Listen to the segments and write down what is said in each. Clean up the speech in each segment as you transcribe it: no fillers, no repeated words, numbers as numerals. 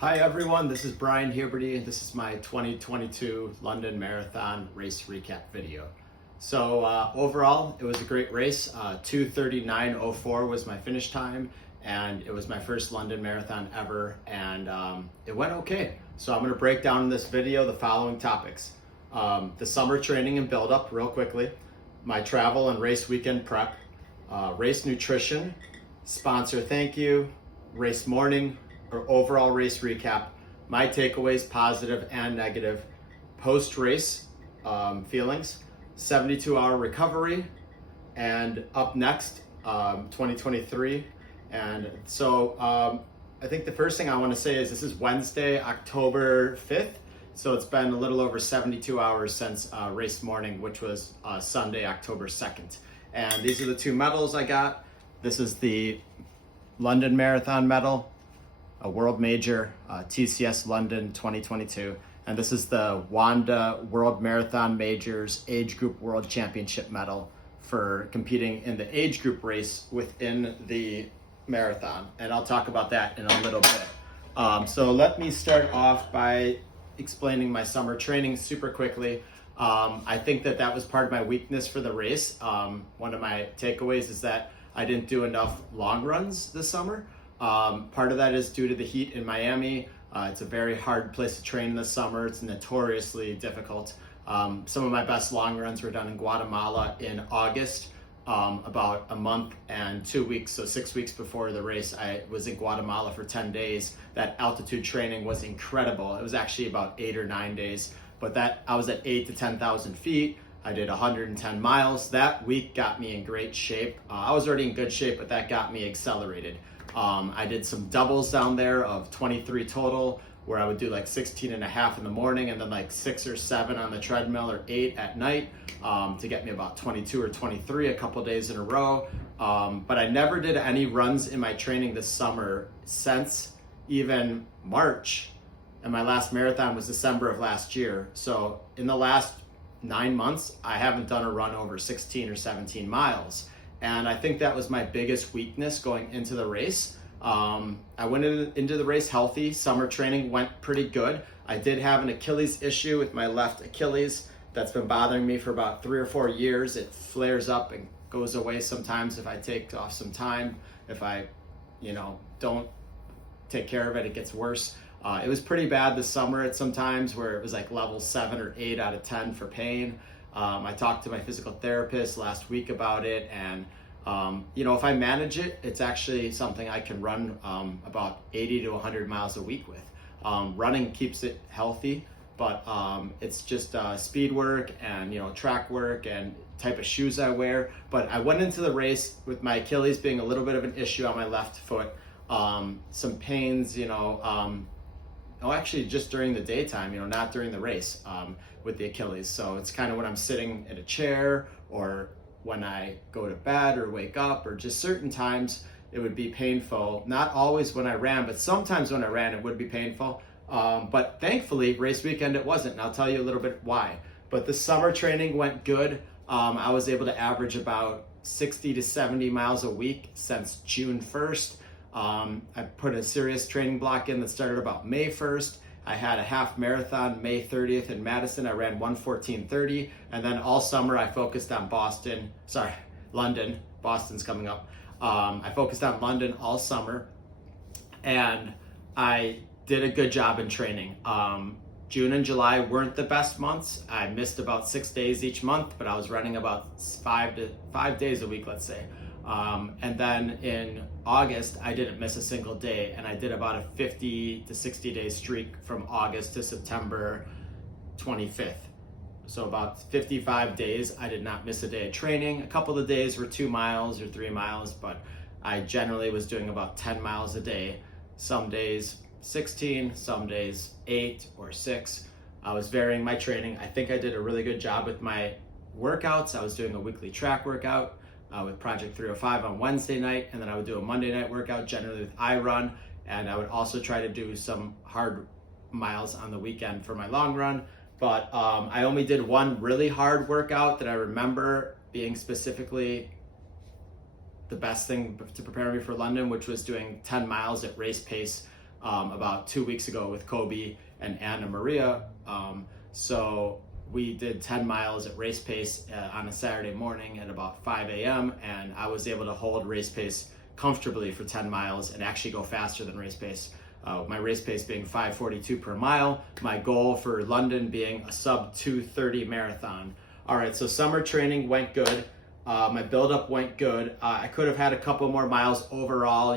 Hi everyone, this is Bryan here. This is my 2022 London Marathon race recap video. So overall, it was a great race. 2:39:04 was my finish time, and it was my first London Marathon ever, and it went okay. So I'm going to break down in this video the following topics. The summer training and build-up real quickly, my travel and race weekend prep, race nutrition, sponsor thank you, race morning, or overall race recap, my takeaways, positive and negative, post-race feelings, 72-hour recovery, and up next, 2023. And so I think the first thing I want to say is this is Wednesday, October 5th. So it's been a little over 72 hours since race morning, which was Sunday, October 2nd. And these are the two medals I got. This is the London Marathon medal, a world major, TCS London 2022. And this is the Wanda World Marathon Majors Age Group World Championship medal for competing in the age group race within the marathon. And I'll talk about that in a little bit. So let me start off by explaining my summer training super quickly. I think that was part of my weakness for the race. One of my takeaways is that I didn't do enough long runs this summer. Part of that is due to the heat in Miami. It's a very hard place to train this summer. It's notoriously difficult. Some of my best long runs were done in Guatemala in August, about a month and 2 weeks, so 6 weeks before the race. I was in Guatemala for 10 days. That altitude training was incredible. It was actually about 8 or 9 days, but I was at 8 to 10,000 feet. I did 110 miles. That week got me in great shape. I was already in good shape, but that got me accelerated. I did some doubles down there of 23 total, where I would do like 16 and a half in the morning and then like 6 or 7 on the treadmill or 8 at night, to get me about 22 or 23 a couple days in a row. But I never did any runs in my training this summer since even March, and my last marathon was December of last year. So in the last 9 months, I haven't done a run over 16 or 17 miles. And I think that was my biggest weakness going into the race. I went into the race healthy. Summer training went pretty good. I did have an Achilles issue with my left Achilles that's been bothering me for about 3 or 4 years. It flares up and goes away sometimes if I take off some time. If I, don't take care of it, it gets worse. It was pretty bad this summer at some times where it was like level 7 or 8 out of 10 for pain. I talked to my physical therapist last week about it, and if I manage it, it's actually something I can run about 80 to 100 miles a week with. Running keeps it healthy, but it's just speed work and track work and type of shoes I wear. But I went into the race with my Achilles being a little bit of an issue on my left foot, some pains, actually just during the daytime, not during the race, with the Achilles. So it's kind of when I'm sitting in a chair or when I go to bed or wake up, or just certain times it would be painful. Not always when I ran, but sometimes when I ran it would be painful. But thankfully race weekend it wasn't, and I'll tell you a little bit why. But the summer training went good. I was able to average about 60 to 70 miles a week since June 1st. I put a serious training block in that started about May 1st. I had a half marathon May 30th in Madison. I ran 1:14:30, and then all summer I focused on London. Boston's coming up. I focused on London all summer, and I did a good job in training. June and July weren't the best months. I missed about 6 days each month, but I was running about 5 days a week, let's say. And then in August, I didn't miss a single day, and I did about a 50 to 60 day streak from August to September 25th. So about 55 days, I did not miss a day of training. A couple of days were 2 miles or 3 miles, but I generally was doing about 10 miles a day. Some days 16, some days 8 or 6. I was varying my training. I think I did a really good job with my workouts. I was doing a weekly track workout with Project 305 on Wednesday night, and then I would do a Monday night workout, generally with iRun, and I would also try to do some hard miles on the weekend for my long run. But I only did one really hard workout that I remember being specifically the best thing to prepare me for London, which was doing 10 miles at race pace about 2 weeks ago with Kobe and Anna Maria. So we did 10 miles at race pace on a Saturday morning at about 5 a.m. and I was able to hold race pace comfortably for 10 miles and actually go faster than race pace. My race pace being 5:42 per mile, my goal for London being a sub 2:30 marathon. All right, so summer training went good. My buildup went good. I could have had a couple more miles overall,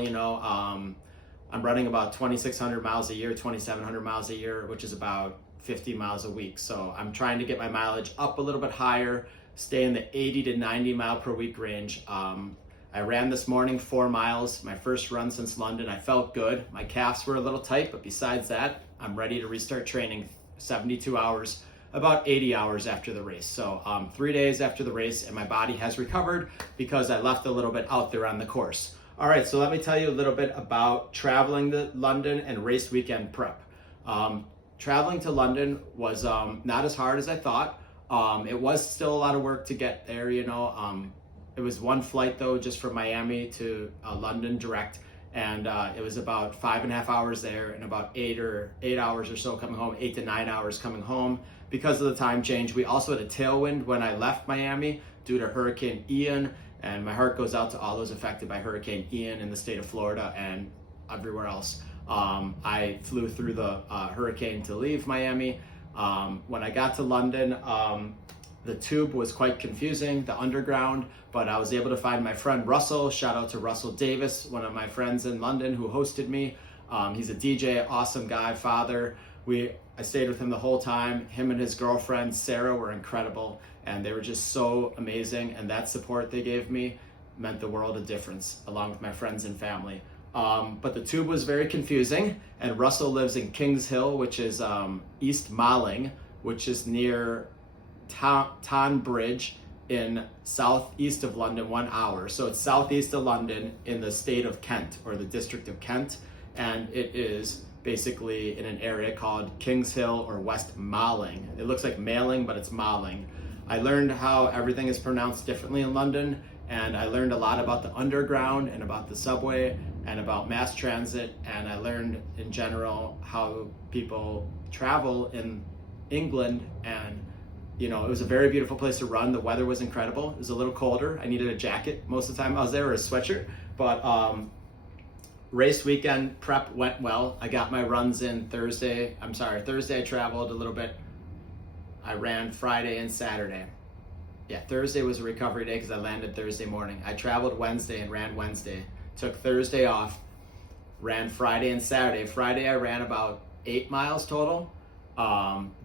I'm running about 2,600 miles a year, 2,700 miles a year, which is about 50 miles a week. So I'm trying to get my mileage up a little bit higher, stay in the 80 to 90 mile per week range. I ran this morning 4 miles, my first run since London. I felt good. My calves were a little tight, but besides that, I'm ready to restart training 72 hours, about 80 hours after the race. So 3 days after the race, and my body has recovered because I left a little bit out there on the course. All right, so let me tell you a little bit about traveling to London and race weekend prep. Traveling to London was not as hard as I thought. It was still a lot of work to get there, It was one flight though, just from Miami to London direct, and it was about 5.5 hours there and about 8 hours or so coming home, 8 to 9 hours coming home because of the time change. We also had a tailwind when I left Miami due to Hurricane Ian, and my heart goes out to all those affected by Hurricane Ian in the state of Florida and everywhere else. I flew through the hurricane to leave Miami. When I got to London, the tube was quite confusing, the underground, but I was able to find my friend Russell. Shout out to Russell Davis, one of my friends in London who hosted me. He's a DJ, awesome guy, father. I stayed with him the whole time. Him and his girlfriend, Sarah, were incredible, and they were just so amazing, and that support they gave me meant the world of difference, along with my friends and family. But the tube was very confusing, and Russell lives in Kings Hill, which is East Malling, which is near Tonbridge in southeast of London, 1 hour. So it's southeast of London in the state of Kent, or the district of Kent, and it is basically in an area called Kings Hill or West Malling. It looks like Malling, but it's Malling. I learned how everything is pronounced differently in London, and I learned a lot about the underground and about the subway and about mass transit, and I learned in general how people travel in England, and it was a very beautiful place to run. The weather was incredible. It was a little colder. I needed a jacket most of the time I was there, or a sweatshirt, but race weekend prep went well. I got my runs in Thursday I traveled a little bit. I ran Friday and Saturday. Yeah, Thursday was a recovery day because I landed Thursday morning. I traveled Wednesday and ran Wednesday. Took Thursday off, ran Friday and Saturday. Friday I ran about 8 miles total.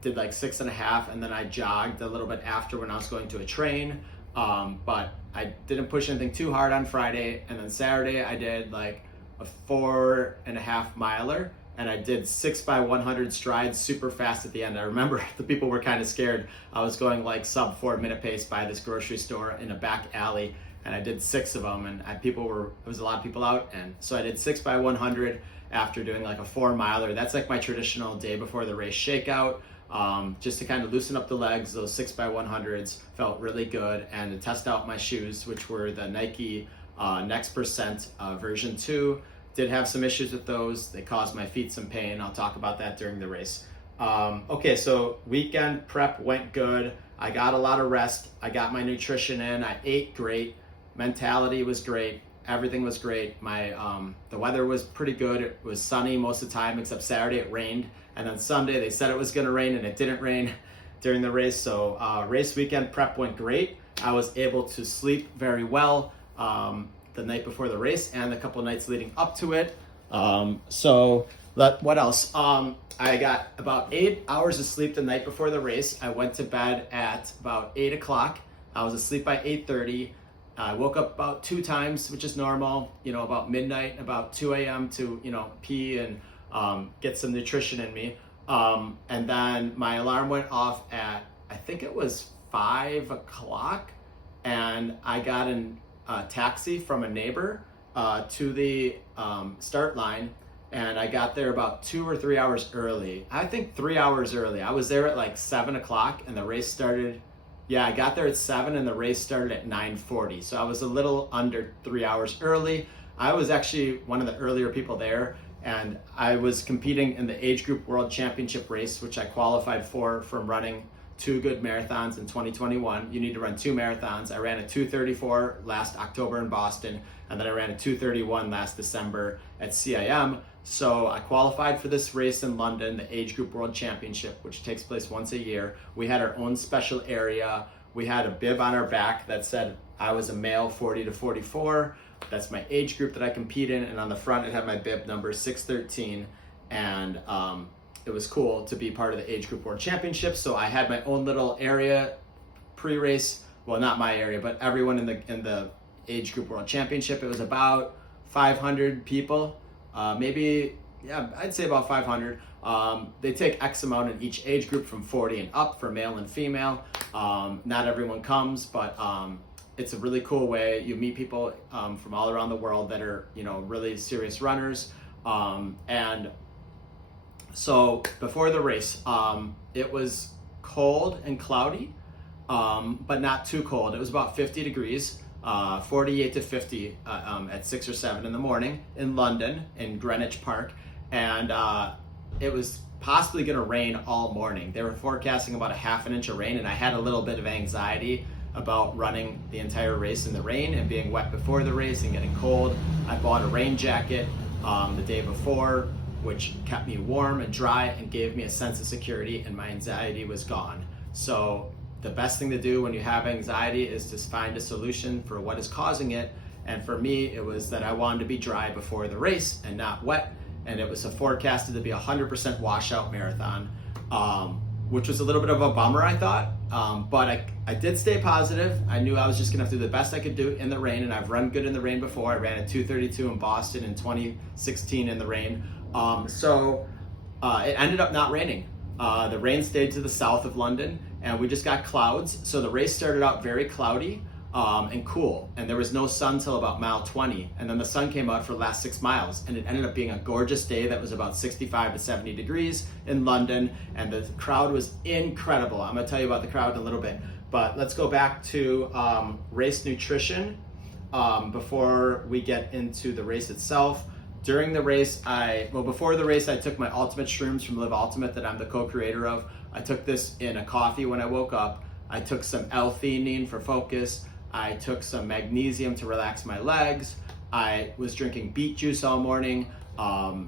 Did like 6.5, and then I jogged a little bit after when I was going to a train. But I didn't push anything too hard on Friday, and then Saturday I did like a 4.5 miler, and I did 6x100 strides super fast at the end. I remember the people were kind of scared. I was going like sub 4 minute pace by this grocery store in a back alley, and I did 6 of them, and there was a lot of people out, and so I did 6x100 after doing like a 4 miler. That's like my traditional day before the race shakeout, just to kind of loosen up the legs. Those 6x100s felt really good, and to test out my shoes, which were the Nike Next Percent version 2. Did have some issues with those. They caused my feet some pain. I'll talk about that during the race. Okay, so weekend prep went good. I got a lot of rest. I got my nutrition in. I ate great. Mentality was great. Everything was great. The weather was pretty good. It was sunny most of the time, except Saturday it rained. And then Sunday they said it was gonna rain, and it didn't rain during the race. So race weekend prep went great. I was able to sleep very well the night before the race and a couple nights leading up to it. What else? I got about 8 hours of sleep the night before the race. I went to bed at about 8 o'clock. I was asleep by 8:30. I woke up about 2 times, which is normal, about midnight, about 2 a.m. to, pee and get some nutrition in me. And then my alarm went off at, I think it was 5 o'clock, and I got a taxi from a neighbor to the start line, and I got there about 2 or 3 hours early. I think 3 hours early. I was there at like 7 o'clock, and the race started. Yeah, I got there at 7 and the race started at 9:40. So I was a little under 3 hours early. I was actually one of the earlier people there And I was competing in the age group world championship race, which I qualified for from running 2 good marathons in 2021. You need to run 2 marathons. I ran a 2:34 last October in Boston, and then I ran a 2:31 last December at CIM. So I qualified for this race in London, the age group world championship, which takes place once a year. We had our own special area. We had a bib on our back that said I was a male 40 to 44. That's my age group that I compete in. And on the front, it had my bib number 613. And it was cool to be part of the age group world championship. So I had my own little area pre-race. Well, not my area, but everyone in the age group world championship. It was about 500 people. I'd say about 500. They take X amount in each age group from 40 and up for male and female. Not everyone comes, but it's a really cool way. You meet people from all around the world that are, really serious runners. And so before the race, it was cold and cloudy, but not too cold. It was about 50 degrees. 48 to 50 at 6 or 7 in the morning in London, in Greenwich Park. And it was possibly going to rain all morning. They were forecasting about a half an inch of rain, and I had a little bit of anxiety about running the entire race in the rain and being wet before the race and getting cold. I bought a rain jacket the day before, which kept me warm and dry and gave me a sense of security, and my anxiety was gone. So the best thing to do when you have anxiety is to find a solution for what is causing it. And for me, it was that I wanted to be dry before the race and not wet. And it was forecasted to be 100% washout marathon, which was a little bit of a bummer, I thought. But I did stay positive. I knew I was just gonna have to do the best I could do in the rain, and I've run good in the rain before. I ran a 2:32 in Boston in 2016 in the rain. It ended up not raining. The rain stayed to the south of London, and we just got clouds. So the race started out very cloudy and cool, and there was no sun till about mile 20, and then the sun came out for the last 6 miles, and it ended up being a gorgeous day that was about 65 to 70 degrees in London, and the crowd was incredible. I'm gonna tell you about the crowd in a little bit, but let's go back to race nutrition before we get into the race itself. During the race, before the race, I took my Ultimate Shrooms from Live Ultimate that I'm the co-creator of. I took this in a coffee when I woke up. I took some L-theanine for focus. I took some magnesium to relax my legs. I was drinking beet juice all morning. I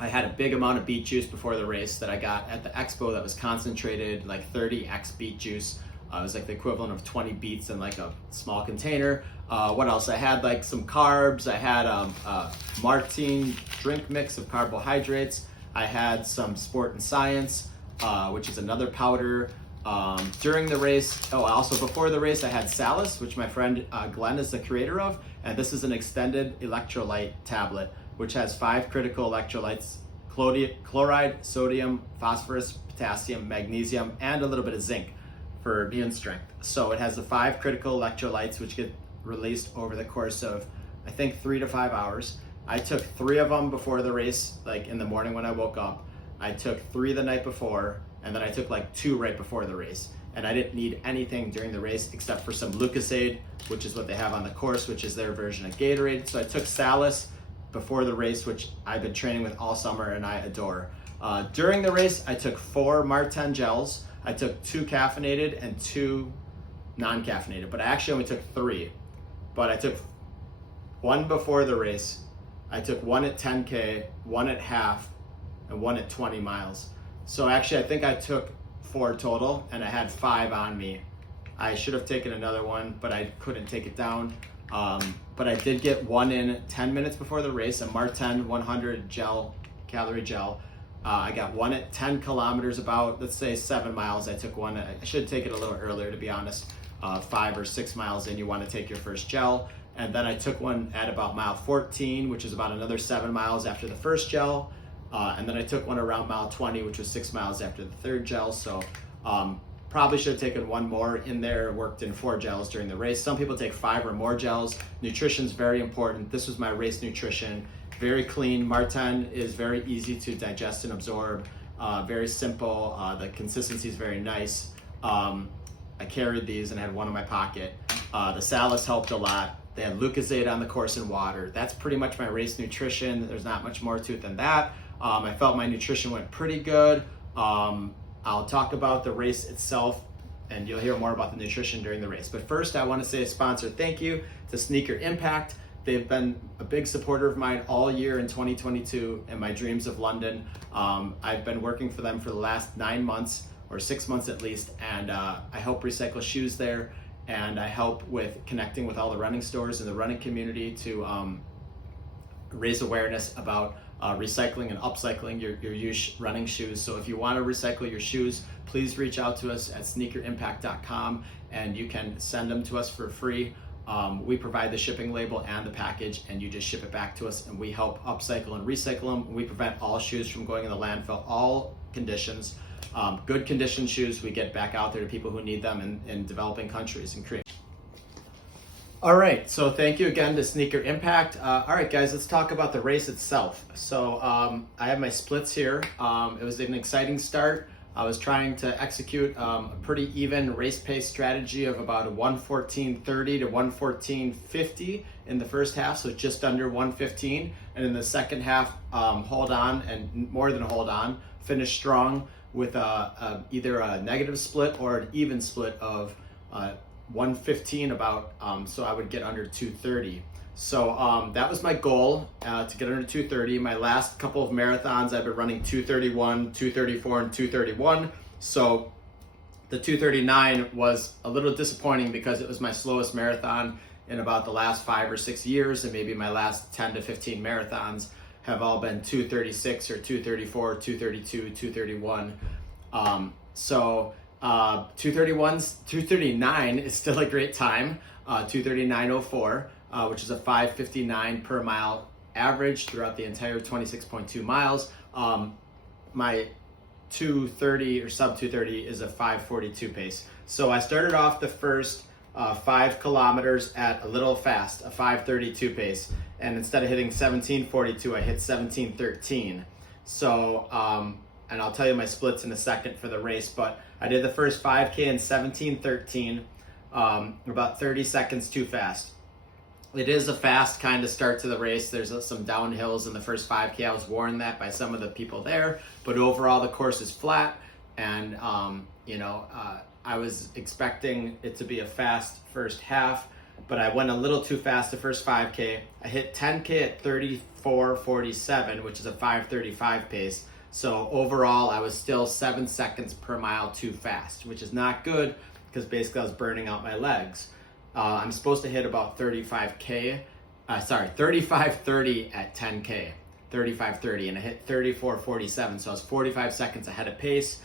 had a big amount of beet juice before the race that I got at the expo that was concentrated, like 30x beet juice. It was like the equivalent of 20 beets in like a small container. What else? I had like some carbs. I had a Martine drink mix of carbohydrates. I had some Sport and Science, which is another powder. During the race, also before the race, I had Salus, which my friend Glenn is the creator of, and this is an extended electrolyte tablet, which has 5 critical electrolytes: chloride, sodium, phosphorus, potassium, magnesium, and a little bit of zinc for immune strength. So it has the 5 critical electrolytes, which get released over the course of, I think, 3 to 5 hours. I took 3 of them before the race, like in the morning when I woke up. I took 3 the night before, and then I took like 2 right before the race. And I didn't need anything during the race except for some Lucozade, which is what they have on the course, which is their version of Gatorade. So I took Salus before the race, which I've been training with all summer and I adore. During the race, I took 4 Martine gels. I took 2 caffeinated and 2 non-caffeinated, but I actually only took 3. But I took 1 before the race. I took 1 at 10K, 1 at half, and 1 at 20 miles. So actually, I think I took 4 total, and I had 5 on me. I should have taken another one, but I couldn't take it down. But I did get 1 in 10 minutes before the race, a Martine 100 calorie gel. I got 1 at 10 kilometers, about, let's say 7 miles. I took 1, I should take it a little earlier, to be honest. 5 or 6 miles in, you want to take your first gel. And then I took 1 at about mile 14, which is about another 7 miles after the first gel. And then I took 1 around mile 20, which was 6 miles after the third gel. So probably should have taken 1 more in there, worked in 4 gels during the race. Some people take 5 or more gels. Nutrition's very important. This was my race nutrition. Very clean. Martine is very easy to digest and absorb. Very simple. The consistency is very nice. I carried these and had 1 in my pocket. The Salus helped a lot. They had Lucozade on the course and water. That's pretty much my race nutrition. There's not much more to it than that. I felt my nutrition went pretty good. I'll talk about the race itself, and you'll hear more about the nutrition during the race. But first, I want to say a sponsor thank you to Sneaker Impact. They've been a big supporter of mine all year in 2022 and my dreams of London. I've been working for them for the last 9 months, or 6 months at least, and I help recycle shoes there, and I help with connecting with all the running stores in the running community to raise awareness about recycling and upcycling your used running shoes. So if you want to recycle your shoes, please reach out to us at sneakerimpact.com, and you can send them to us for free. We provide the shipping label and the package, and you just ship it back to us, and we help upcycle and recycle them. We prevent all shoes from going in the landfill, all conditions. Good condition shoes we get back out there to people who need them in developing countries and create. All right, so thank you again to Sneaker Impact. All right, guys, let's talk about the race itself. So I have my splits here. It was an exciting start. I was trying to execute a pretty even race pace strategy of about a 1:14:30 to 1:14:50 in the first half, so just under 1:15. And in the second half, hold on, and more than hold on, finish strong with either a negative split or an even split of 1:15 about, so I would get under 2:30. So that was my goal, to get under 2:30. My last couple of marathons, I've been running 2:31, 2:34, and 2:31. So the 2:39 was a little disappointing because it was my slowest marathon in about the last 5 or 6 years, and maybe my last 10 to 15 marathons have all been 2:36 or 2:34, 2:32, 2:31. So 2:39 is still a great time, 2:39:04. Which is a 5:59 per mile average throughout the entire 26.2 miles. My 2:30 or sub 2:30 is a 5:42 pace. So I started off the first 5 kilometers at a little fast, a 5:32 pace. And instead of hitting 17:42, I hit 17:13. So, and I'll tell you my splits in a second for the race, but I did the first 5K in 17:13, about 30 seconds too fast. It is a fast kind of start to the race. There's some downhills in the first 5K. I was warned that by some of the people there, but overall the course is flat, and I was expecting it to be a fast first half, but I went a little too fast the first 5K. I hit 10K at 34:47, which is a 5:35 pace. So overall, I was still 7 seconds per mile too fast, which is not good because basically I was burning out my legs. I'm supposed to hit about 35:30 at 10K, 35:30, and I hit 34:47, so I was 45 seconds ahead of pace.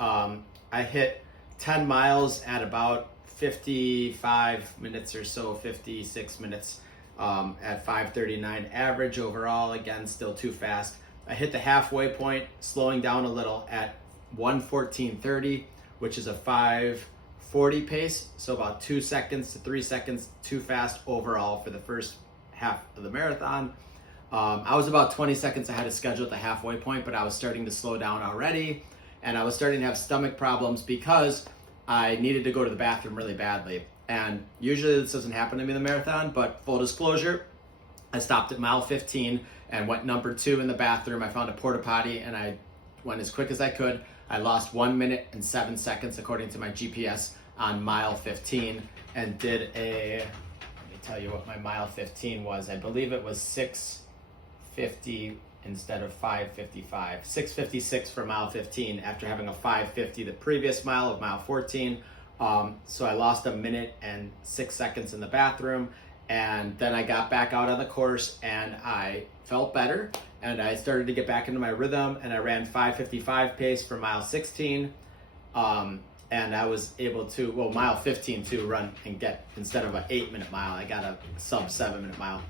I hit 10 miles at about 55 minutes or so, 56 minutes at 5:39 average overall. Again, still too fast. I hit the halfway point, slowing down a little at 1:14:30, which is a 5:40 pace, so about 2 seconds to 3 seconds too fast overall for the first half of the marathon. I was about 20 seconds ahead of schedule at the halfway point, but I was starting to slow down already, and I was starting to have stomach problems because I needed to go to the bathroom really badly. And usually this doesn't happen to me in the marathon, but full disclosure, I stopped at mile 15 and went number 2 in the bathroom. I found a porta potty and I went as quick as I could. I lost 1 minute and 7 seconds according to my GPS on mile 15, and did let me tell you what my mile 15 was. I believe it was 6:50 instead of 5:55. 6:56 for mile 15 after having a 5:50 the previous mile of mile 14. So I lost 1 minute and 6 seconds in the bathroom, and then I got back out on the course and I felt better and I started to get back into my rhythm, and I ran 5:55 pace for mile 16. And I was able to, mile 15 to run and get, instead of an 8-minute mile, I got a sub 7-minute mile.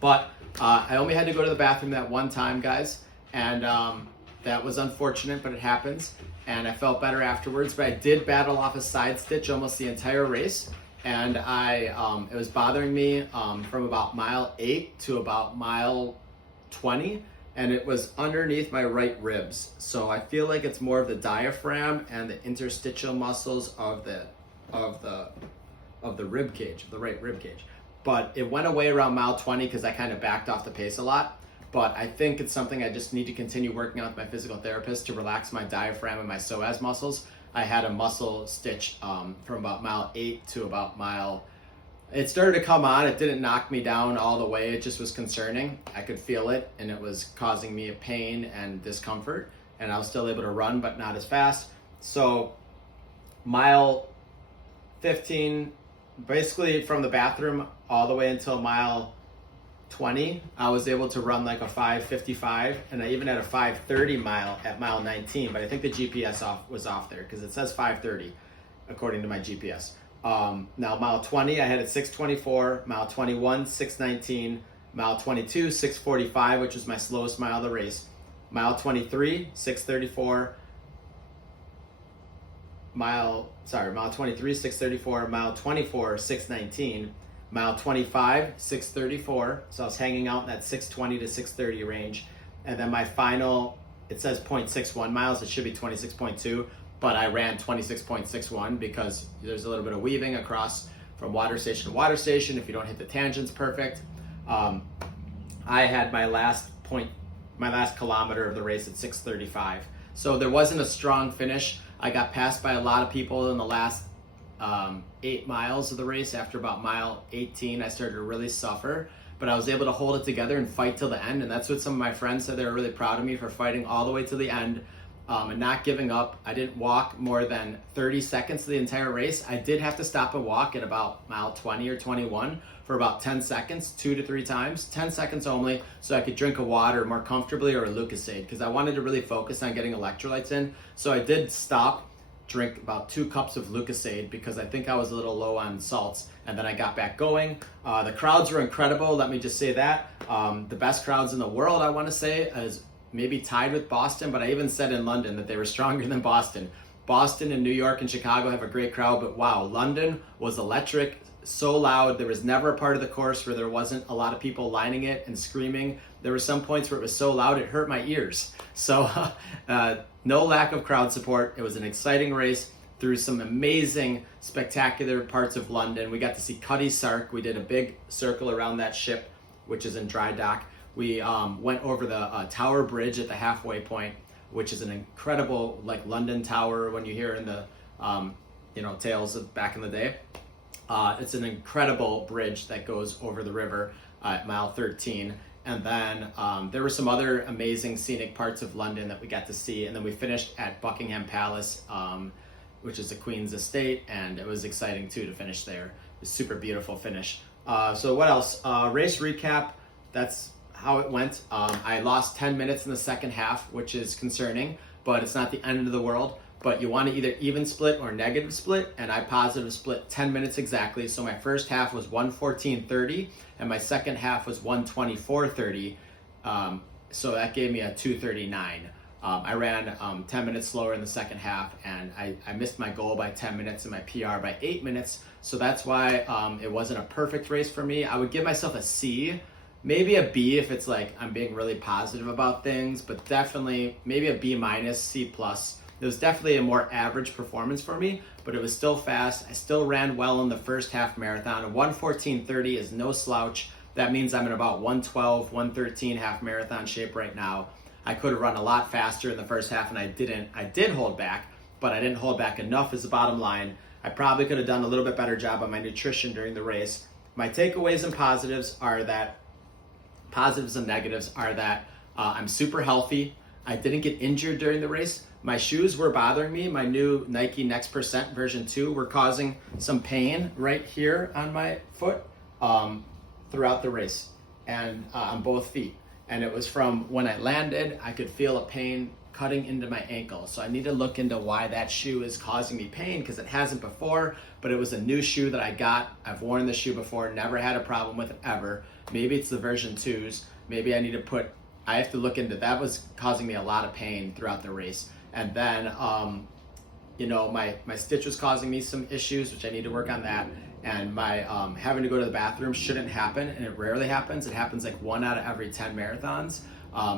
But I only had to go to the bathroom that one time, guys, and that was unfortunate, but it happens. And I felt better afterwards, but I did battle off a side stitch almost the entire race, and it was bothering me from about mile 8 to about mile 20. And it was underneath my right ribs. So I feel like it's more of the diaphragm and the interstitial muscles of the rib cage, of the right rib cage. but it went away around mile 20 because I kind of backed off the pace a lot. But I think it's something I just need to continue working on with my physical therapist to relax my diaphragm and my psoas muscles. I had a muscle stitch from about mile 8 to about mile. It started to come on. It didn't knock me down all the way. It just was concerning. I could feel it, and it was causing me a pain and discomfort. And I was still able to run, but not as fast. So mile 15, basically from the bathroom all the way until mile 20, I was able to run like a 5:55, and I even had a 5:30 mile at mile 19, but I think the GPS was off there because it says 5:30 according to my GPS. Now mile 20, I had at 6:24, mile 21, 6:19, mile 22, 6:45, which was my slowest mile of the race. Mile 23, 6:34, mile 23, 6:34, mile 24, 6:19, mile 25, 6:34. So I was hanging out in that 6:20 to 6:30 range. And then my final, it says 0.61 miles. It should be 26.2, but I ran 26.61 because there's a little bit of weaving across from water station to water station if you don't hit the tangents perfect. I had my last kilometer of the race at 6:35. So there wasn't a strong finish. I got passed by a lot of people in the last 8 miles of the race. After about mile 18, I started to really suffer, but I was able to hold it together and fight till the end. And that's what some of my friends said. They were really proud of me for fighting all the way to the end and not giving up. I didn't walk more than 30 seconds the entire race. I did have to stop and walk at about mile 20 or 21 for about 10 seconds, 2 to 3 times, 10 seconds only, so I could drink a water more comfortably or a Lucozade, because I wanted to really focus on getting electrolytes in. So I did stop, drink about 2 cups of Lucozade because I think I was a little low on salts, and then I got back going. The crowds were incredible, let me just say that. The best crowds in the world, I want to say, is maybe tied with Boston, but I even said in London that they were stronger than Boston. Boston and New York and Chicago have a great crowd, but wow, London was electric, so loud. There was never a part of the course where there wasn't a lot of people lining it and screaming. There were some points where it was so loud it hurt my ears. So no lack of crowd support. It was an exciting race through some amazing, spectacular parts of London. We got to see Cutty Sark. We did a big circle around that ship, which is in dry dock. We went over the Tower Bridge at the halfway point, which is an incredible, like London Tower when you hear in the tales of back in the day. It's an incredible bridge that goes over the river at mile 13. And then there were some other amazing scenic parts of London that we got to see. And then we finished at Buckingham Palace, which is the Queen's estate. And it was exciting too to finish there. It was a super beautiful finish. So what else? Race recap. That's how it went. I lost 10 minutes in the second half, which is concerning, but it's not the end of the world. But you want to either even split or negative split, and I positive split 10 minutes exactly. So my first half was 1:14:30, and my second half was 1:24:30. So that gave me a 2:39. I ran 10 minutes slower in the second half, and I missed my goal by 10 minutes and my PR by 8 minutes. So that's why it wasn't a perfect race for me. I would give myself a C, maybe a B if it's like I'm being really positive about things, but definitely maybe a B minus, C plus. It was definitely a more average performance for me, but it was still fast. I still ran well in the first half marathon. A 1:14:30 is no slouch. That means I'm in about 1:12, 1:13 half marathon shape right now. I could have run a lot faster in the first half, and I didn't. I did hold back, but I didn't hold back enough is the bottom line. I probably could have done a little bit better job on my nutrition during the race. My takeaways and positives and negatives are that I'm super healthy. I didn't get injured during the race. My shoes were bothering me. My new Nike Next Percent version 2 were causing some pain right here on my foot throughout the race and on both feet. And it was from when I landed, I could feel a pain cutting into my ankle. So I need to look into why that shoe is causing me pain, because it hasn't before, but it was a new shoe that I got. I've worn the shoe before, never had a problem with it ever. Maybe it's the version 2s. Maybe I have to look into that. Was causing me a lot of pain throughout the race. And then, my stitch was causing me some issues, which I need to work on that. And my having to go to the bathroom shouldn't happen, and it rarely happens. It happens like 1 out of every 10 marathons.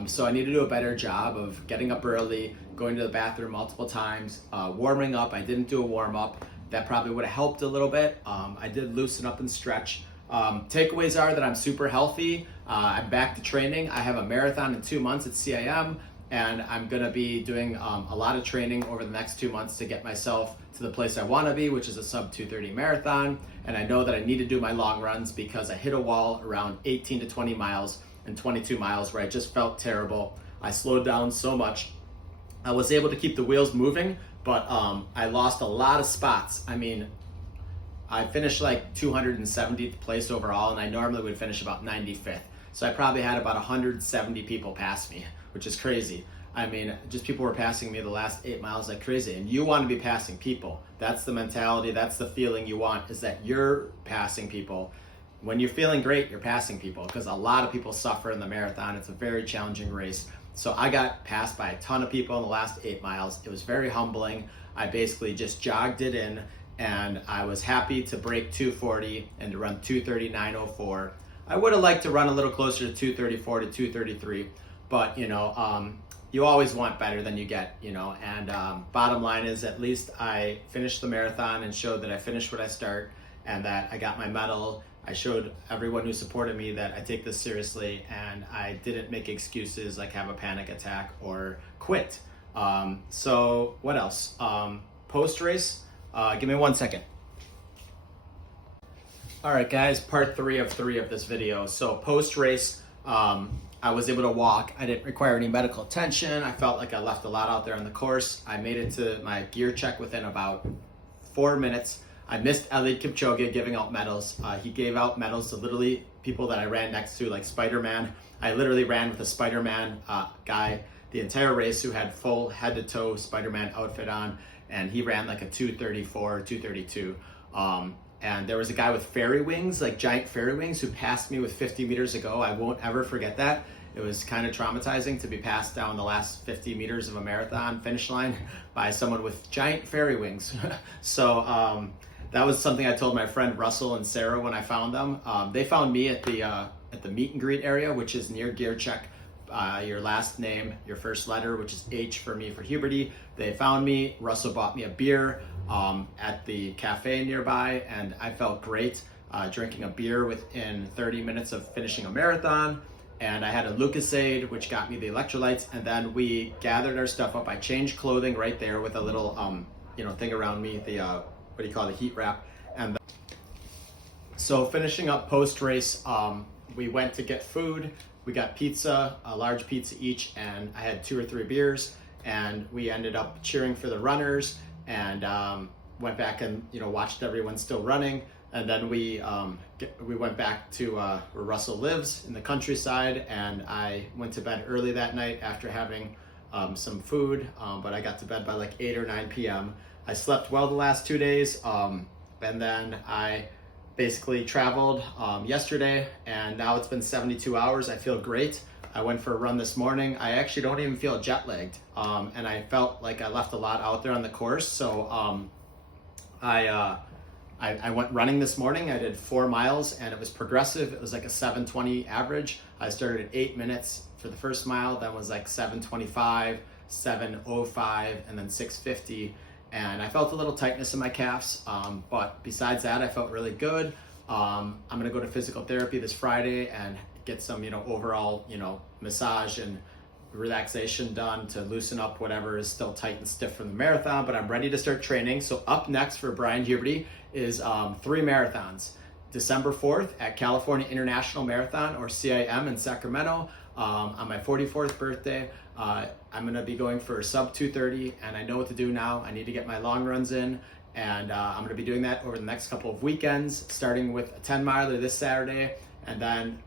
So I need to do a better job of getting up early, going to the bathroom multiple times, warming up. I didn't do a warm up. That probably would have helped a little bit. I did loosen up and stretch. Takeaways are that I'm super healthy. I'm back to training. I have a marathon in 2 months at CIM, and I'm going to be doing a lot of training over the next 2 months to get myself to the place I want to be, which is a sub 2:30 marathon. And I know that I need to do my long runs because I hit a wall around 18 to 20 miles and 22 miles where I just felt terrible. I slowed down so much. I was able to keep the wheels moving, but I lost a lot of spots. I mean, I finished like 270th place overall, and I normally would finish about 95th. So I probably had about 170 people pass me, which is crazy. I mean, just people were passing me the last 8 miles like crazy, and you want to be passing people. That's the mentality, that's the feeling you want, is that you're passing people. When you're feeling great, you're passing people, because a lot of people suffer in the marathon. It's a very challenging race. So I got passed by a ton of people in the last 8 miles. It was very humbling. I basically just jogged it in, and I was happy to break 240 and to run 2:39:04. I would have liked to run a little closer to 2:34 to 2:33, but you always want better than you get, and bottom line is, at least I finished the marathon and showed that I finished what I start and that I got my medal. I showed everyone who supported me that I take this seriously, and I didn't make excuses like have a panic attack or quit. So what else? Post race, give me 1 second. All right, guys, part 3 of this video. So post race, I was able to walk. I didn't require any medical attention. I felt like I left a lot out there on the course. I made it to my gear check within about 4 minutes. I missed Eliud Kipchoge giving out medals. He gave out medals to literally people that I ran next to, like Spider-Man. I literally ran with a Spider-Man guy the entire race who had full head-to-toe Spider-Man outfit on, and he ran like a 2:34, 2:32. And there was a guy with fairy wings, like giant fairy wings, who passed me with 50 meters to go. I won't ever forget that. It was kind of traumatizing to be passed down the last 50 meters of a marathon finish line by someone with giant fairy wings. So that was something I told my friend Russell and Sarah when I found them. They found me at the meet and greet area, which is near gear check. Your last name, your first letter, which is H for me for Huberty. They found me. Russell bought me a beer at the cafe nearby, and I felt great drinking a beer within 30 minutes of finishing a marathon. And I had a Lucasade, which got me the electrolytes, and then we gathered our stuff up. I changed clothing right there with a little thing around me, the what do you call it, the heat wrap. And so finishing up post race, we went to get food. We got pizza, a large pizza each, and I had 2 or 3 beers, and we ended up cheering for the runners, and went back and watched everyone still running. And then we went back to where Russell lives in the countryside, and I went to bed early that night after having some food, but I got to bed by like 8 or 9 p.m. I slept well the last 2 days, and then I basically traveled yesterday, and now it's been 72 hours. I feel great. I went for a run this morning. I actually don't even feel jet lagged, and I felt like I left a lot out there on the course. So I went running this morning. I did 4 miles, and it was progressive. It was like a 7:20 average. I started at 8 minutes for the first mile, then was like 7:25, 7:05, and then 6:50. And I felt a little tightness in my calves, but besides that, I felt really good. I'm gonna go to physical therapy this Friday and get some, overall, massage and relaxation done to loosen up whatever is still tight and stiff from the marathon. But I'm ready to start training. So up next for Bryan Huberty is 3 marathons. December 4th at California International Marathon, or CIM, in Sacramento, on my 44th birthday. I'm gonna be going for sub 2:30, and I know what to do now. I need to get my long runs in, and I'm gonna be doing that over the next couple of weekends, starting with a 10 miler this Saturday, and then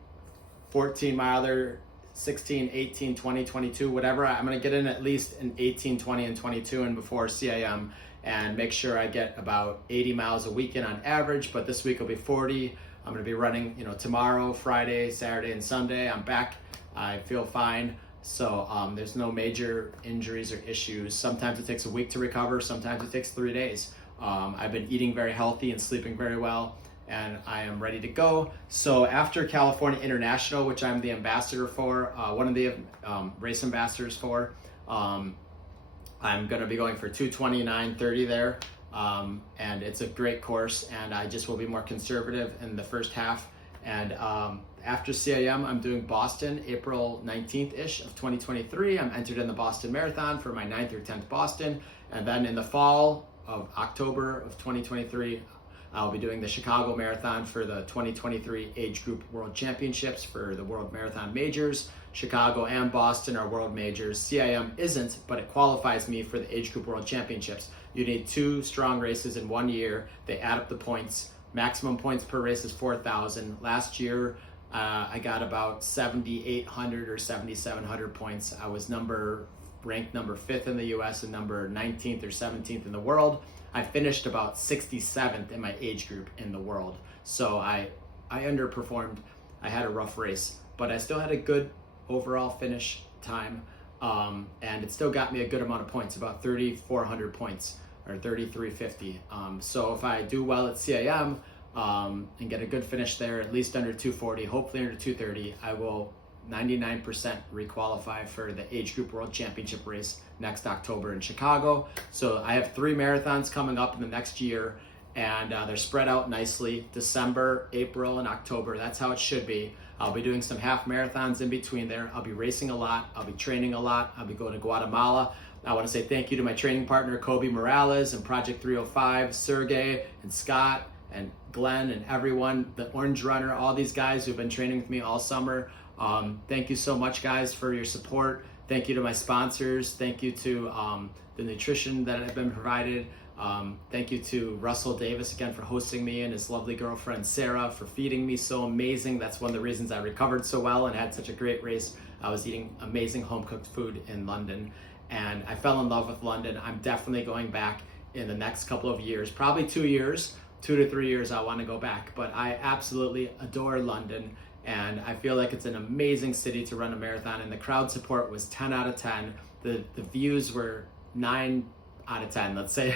14 miler, 16, 18, 20, 22, whatever. I'm gonna get in at least an 18, 20, and 22 and before CIM, and make sure I get about 80 miles a weekend on average, but this week will be 40. I'm gonna be running, tomorrow, Friday, Saturday, and Sunday. I'm back. I feel fine. So there's no major injuries or issues. Sometimes it takes a week to recover. Sometimes it takes 3 days. I've been eating very healthy and sleeping very well, and I am ready to go. So after California International, which I'm the ambassador for, one of the race ambassadors for, I'm gonna be going for 2:29:30 there, and it's a great course, and I just will be more conservative in the first half. And after CIM, I'm doing Boston April 19th-ish of 2023. I'm entered in the Boston Marathon for my 9th or 10th Boston. And then in the fall of October of 2023, I'll be doing the Chicago Marathon for the 2023 Age Group World Championships for the World Marathon Majors. Chicago and Boston are world majors. CIM isn't, but it qualifies me for the Age Group World Championships. You need 2 strong races in 1 year. They add up the points. Maximum points per race is 4,000. Last year, I got about 7,800 or 7,700 points. I was ranked number 5th in the US and number 19th or 17th in the world. I finished about 67th in my age group in the world. So I underperformed. I had a rough race, but I still had a good overall finish time. And it still got me a good amount of points, about 3,400 points or 3,350. So if I do well at CIM and get a good finish there, at least under 240, hopefully under 230, I will 99% requalify for the Age Group World Championship race next October in Chicago. So I have 3 marathons coming up in the next year, and they're spread out nicely: December, April, and October. That's how it should be. I'll be doing some half marathons in between there. I'll be racing a lot. I'll be training a lot. I'll be going to Guatemala. I want to say thank you to my training partner, Kobe Morales, and Project 305, Sergey and Scott and Glenn and everyone, the Orange Runner, all these guys who've been training with me all summer. Thank you so much, guys, for your support. Thank you to my sponsors. Thank you to the nutrition that I've been provided. Thank you to Russell Davis again for hosting me, and his lovely girlfriend Sarah for feeding me so amazing. That's one of the reasons I recovered so well and had such a great race. I was eating amazing home-cooked food in London, and I fell in love with London. I'm definitely going back in the next couple of years, probably 2 years, 2 to 3 years. I want to go back, but I absolutely adore London. And I feel like it's an amazing city to run a marathon, and the crowd support was 10 out of 10. The views were 9 out of 10, let's say,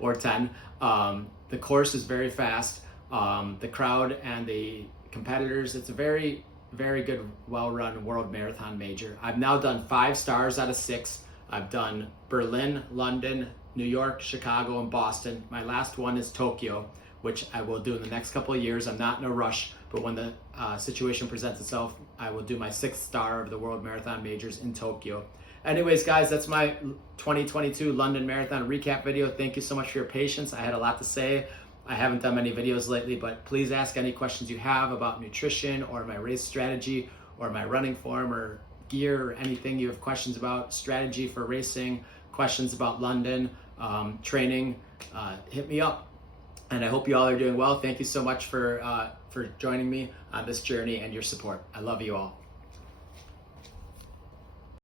or 10. The course is very fast. The crowd and the competitors, it's a very, very good, well-run world marathon major. I've now done 5 stars out of 6. I've done Berlin, London, New York, Chicago, and Boston. My last one is Tokyo, which I will do in the next couple of years. I'm not in a rush, but when the situation presents itself, I will do my 6th star of the World Marathon Majors in Tokyo. Anyways, guys, that's my 2022 London Marathon recap video. Thank you so much for your patience. I had a lot to say. I haven't done many videos lately, but please ask any questions you have about nutrition or my race strategy or my running form or gear or anything you have questions about, strategy for racing, questions about London, training, hit me up. And I hope you all are doing well. Thank you so much for joining me on this journey and your support. I love you all.